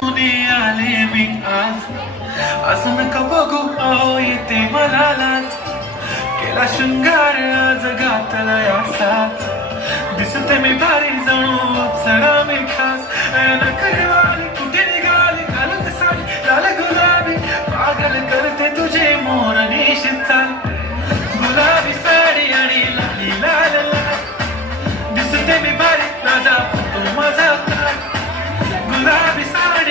आले मी आज असं नका बघू अहो येते मला लाज केला शृंगार आज घातला असाच दिसते मी भारी जणू चढा मी खास नका